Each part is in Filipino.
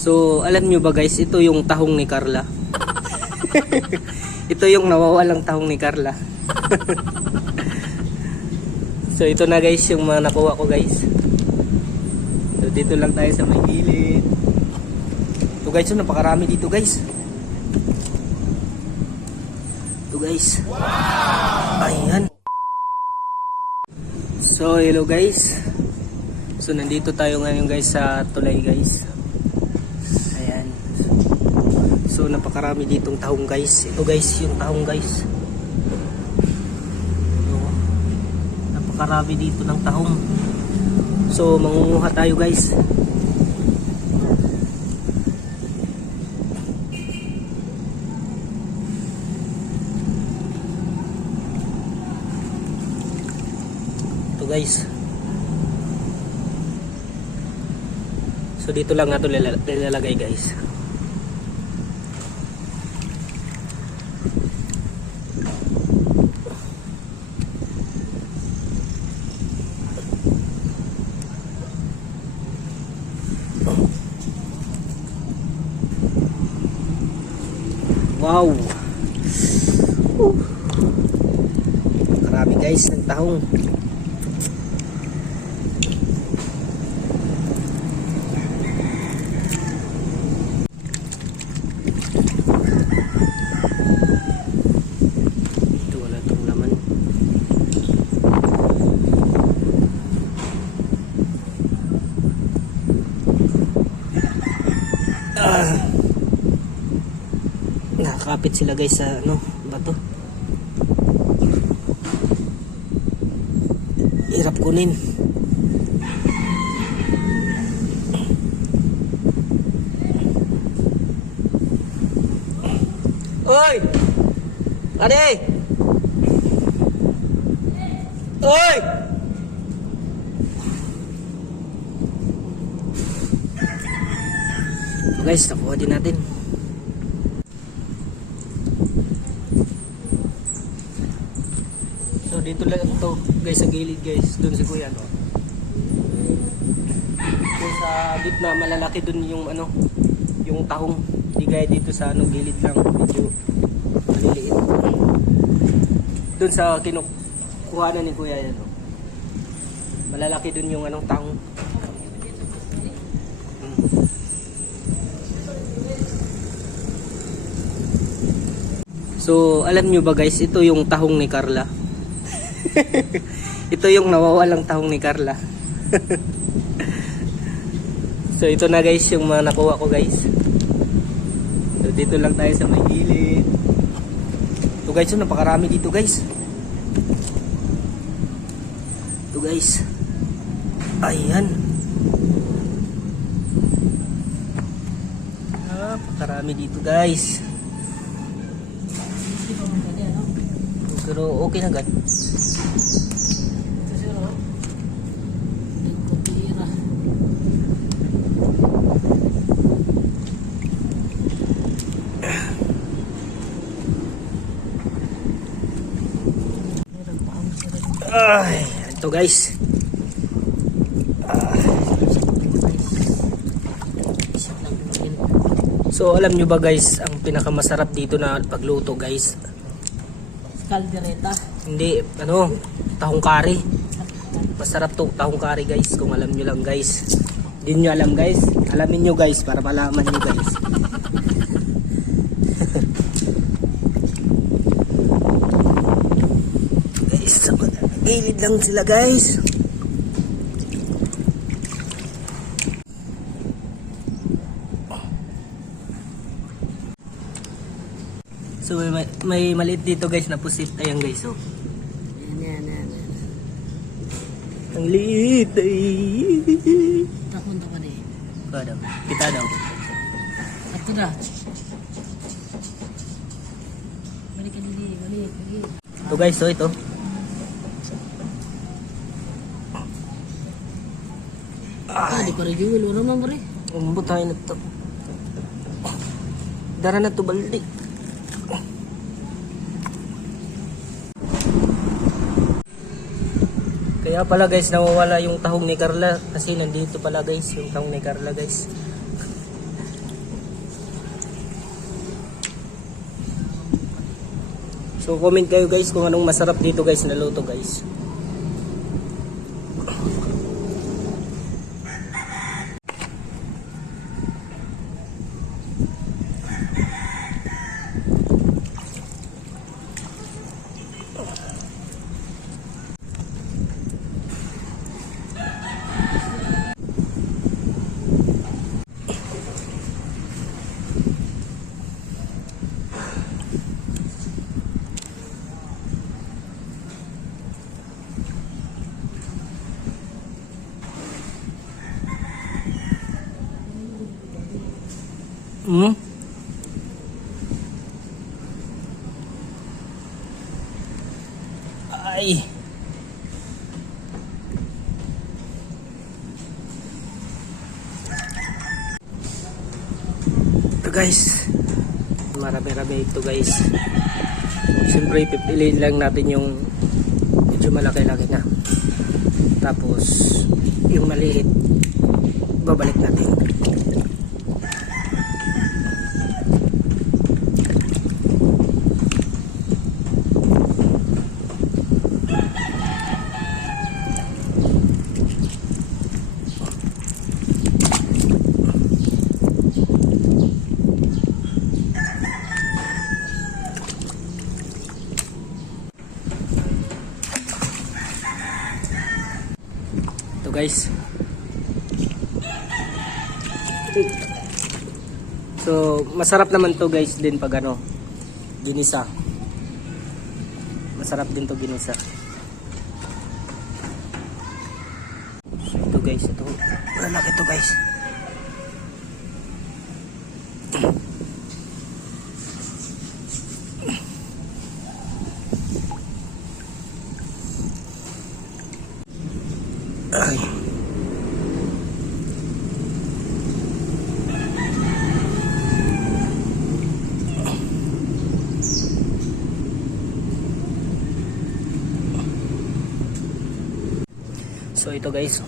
So, alam nyo ba guys, ito yung tahong ni Carla. ito yung nawawalang tahong ni Carla. so, ito na guys yung mga nakuha ko guys. So, dito lang tayo sa may gilid. Ito guys, so, napakarami dito guys. Ito guys. Ayan. So, hello guys. So, nandito tayo ngayon guys sa tulay guys. Ayan. So, napakarami ditong tahong guys. Ito guys, yung tahong guys. So, napakarami dito ng tahong. So, mangunguha tayo guys. Ito guys. So dito lang lila- nilalagay guys. Wow. Marami guys ng tahong. Ito wala itong laman. Ah. Nakakapit sila guys sa ano, bato. Hirap kunin. Oy! Ade! Oy! So guys, nakuha din natin. So dito lang to guys sa gilid guys, doon si Kuya no. Doon sa gitna malalaki doon yung ano, yung tahong. Di gaya dito sa ano gilid lang, medyo maliliit. Doon sa kinukuhanan ni Kuya yan. no? Malalaki doon yung anong tahong. So, alam nyo ba guys, ito yung tahong ni Carla. Ito yung nawawalang tahong ni Carla. so, ito na guys yung mga nakuha ko guys. So, dito lang tayo sa may gilid. Ito guys, so, napakarami dito guys. Ito guys. Ayan. Napakarami dito guys. Pero okay na gan. Ay, ito guys. Ah. So alam nyo ba guys, ang pinakamasarap dito na pagluto guys, Caldereta. hindi, ano, tahong kari. Masarap to tahong kari guys, kung alam nyo lang guys. Hindi nyo alam guys, alamin nyo guys, para malaman nyo guys. guys, gilid lang sila guys. So may, may, may maliit dito guys na pusit. Ayan guys, oh. Yan, yan, yan. yan. Ang liit ay. Nakunta ka di. Ikaw daw. Kita daw. Ato na. Balik ka dili, balik, balik. Ito guys, so ito. Ah, di pa rin yung wala naman pare. Umbo tayo na to. Dara na to baldi. Kaya pala guys, nawawala yung tahong ni Carla kasi nandito pala guys, yung tahong ni Carla guys. So comment kayo guys kung anong masarap dito guys na luto guys. Hmm? Ay. Ito guys. Marami-rami ito guys. Siyempre pipiliin lang natin yung medyo malaki-laki na. Tapos yung maliit babalik natin. Guys. So, masarap naman to guys din pag ano, ginisa. Masarap din to ginisa. Ito guys, ito. Malaki to guys. So ito guys. Ito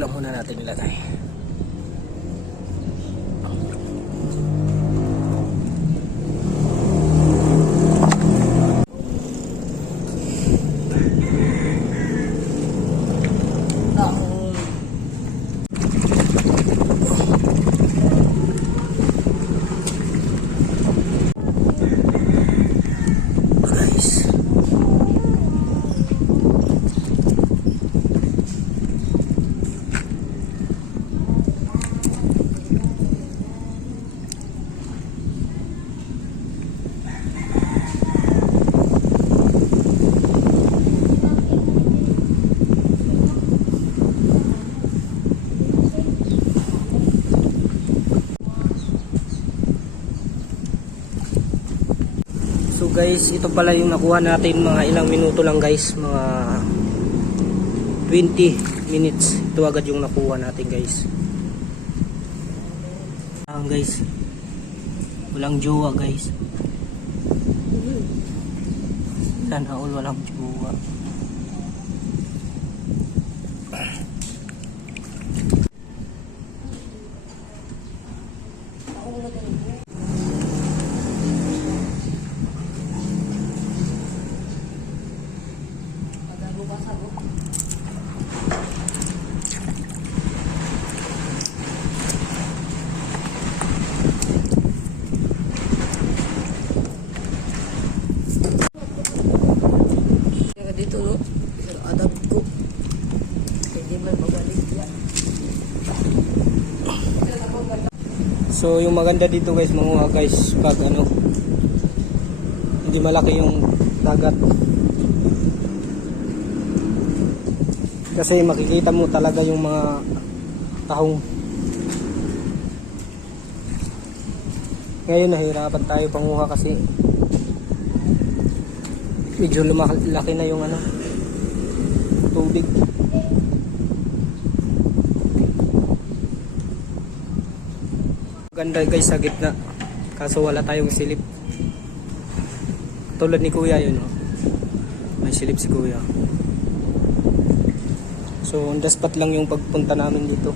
lang muna natin ilagay. Guys, ito pala yung nakuha natin mga ilang minuto lang guys, mga 20 minutes. Ito agad yung nakuha natin guys. Ang guys. Walang jowa guys. Sana all walang jowa. Kaya dito no, adab ko. Hindi man mabalik yan. So yung maganda dito guys, manguha guys pag ano hindi malaki yung dagat. Kasi makikita mo talaga yung mga tahong. Ngayon nahirapan tayo panguha kasi medyo lumaki na yung ano tubig. Ganda guys sa gitna. Kaso wala tayong silip. Katulad ni Kuya yun. Oh. May silip si Kuya. So, on the spot lang yung pagpunta namin dito.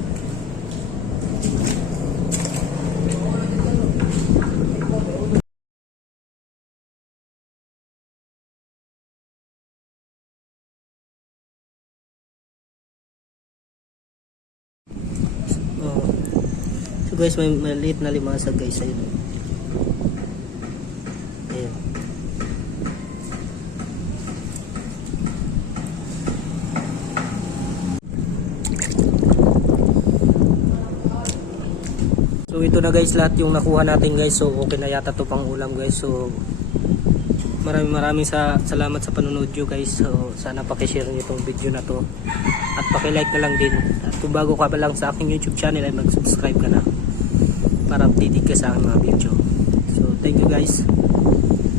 Oh. Guys, may maliit na limasag guys ayun. So ito na guys lahat yung nakuha natin guys. So okay na yata to pang ulam guys. So maraming maraming sa salamat sa panonood nyo guys. So sana pakishare itong video na to. At pakilike na lang din. At kung bago ka pa lang sa aking YouTube channel ay mag-subscribe ka na para updated ka sa aking mga video. So thank you guys.